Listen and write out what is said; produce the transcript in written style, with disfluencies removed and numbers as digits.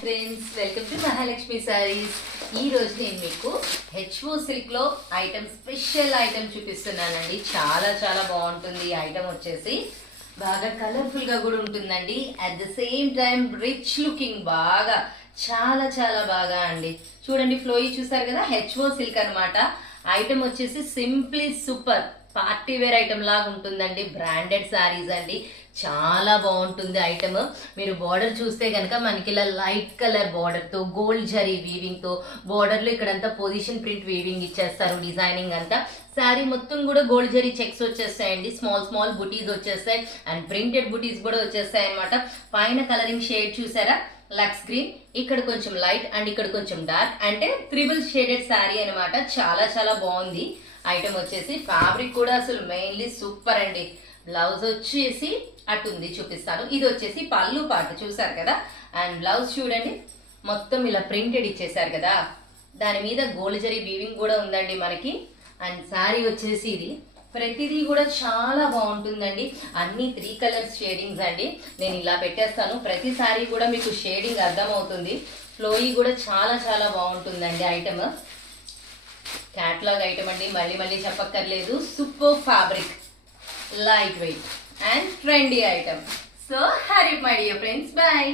Friends, welcome to Mahalakshmi saris. ఈ రోజు నేను మీకు హెచ్ఓ సిల్క్ లో ఐటమ్ స్పెషల్ ఐటమ్ చూపిస్తున్నానండి. చాలా చాలా బాగుంటుంది. ఈ ఐటమ్ వచ్చేసి బాగా కలర్ఫుల్ గా కూడా ఉంటుందండి. At the same time rich looking, బాగా చాలా చాలా బాగా అండి. చూడండి, ఫ్లోయి చూసారు కదా, హెచ్ఓ సిల్క్ అనమాట. ఐటమ్ వచ్చేసి simply super party wear item లాగా ఉంటుందండి. బ్రాండెడ్ శారీస్ అండి, చాలా బాగుంటుంది ఐటమ్. మీరు బార్డర్ చూస్తే కనుక మనకి ఇలా లైట్ కలర్ బార్డర్ తో గోల్డ్ జరీ వీవింగ్ తో బార్డర్ లో ఇక్కడంతా పొజిషన్ ప్రింట్ వీవింగ్ ఇచ్చేస్తారు. డిజైనింగ్ అంతా శారీ మొత్తం కూడా గోల్డ్ జరీ చెక్స్ వచ్చేస్తాయండి. స్మాల్ స్మాల్ బుటీస్ వచ్చేస్తాయి అండ్ ప్రింటెడ్ బుటీస్ కూడా వచ్చేస్తాయి అనమాట. పైన కలరింగ్ షేడ్ చూసారా, లక్స్ గ్రీన్, ఇక్కడ కొంచెం లైట్ అండ్ ఇక్కడ కొంచెం డార్క్, అంటే త్రిబుల్ షేడెడ్ శారీ అనమాట. చాలా చాలా బాగుంది ఐటమ్ వచ్చేసి. ఫ్యాబ్రిక్ కూడా అసలు మెయిన్లీ సూపర్ అండి. బ్లౌజ్ వచ్చేసి అటుంది, చూపిస్తాను. ఇది వచ్చేసి పళ్ళు పాటు చూసారు కదా. అండ్ బ్లౌజ్ చూడండి, మొత్తం ఇలా ప్రింటెడ్ ఇచ్చేసారు కదా, దాని మీద గోల్డ్ జరీ వీవింగ్ కూడా ఉందండి మనకి. అండ్ శారీ వచ్చేసి ఇది ప్రతిదీ కూడా చాలా బాగుంటుందండి. అన్ని 3 కలర్స్ షేడింగ్స్ అండి. నేను ఇలా పెట్టేస్తాను, ప్రతి శారీ కూడా మీకు షేడింగ్ అర్థమవుతుంది. ఫ్లోయి కూడా చాలా చాలా బాగుంటుందండి ఐటమ్. క్యాట్లాగ్ ఐటమ్ అండి, మళ్ళీ మళ్ళీ చెప్పక్కర్లేదు. Super fabric, light weight and trendy item. So hurry my dear friends, by.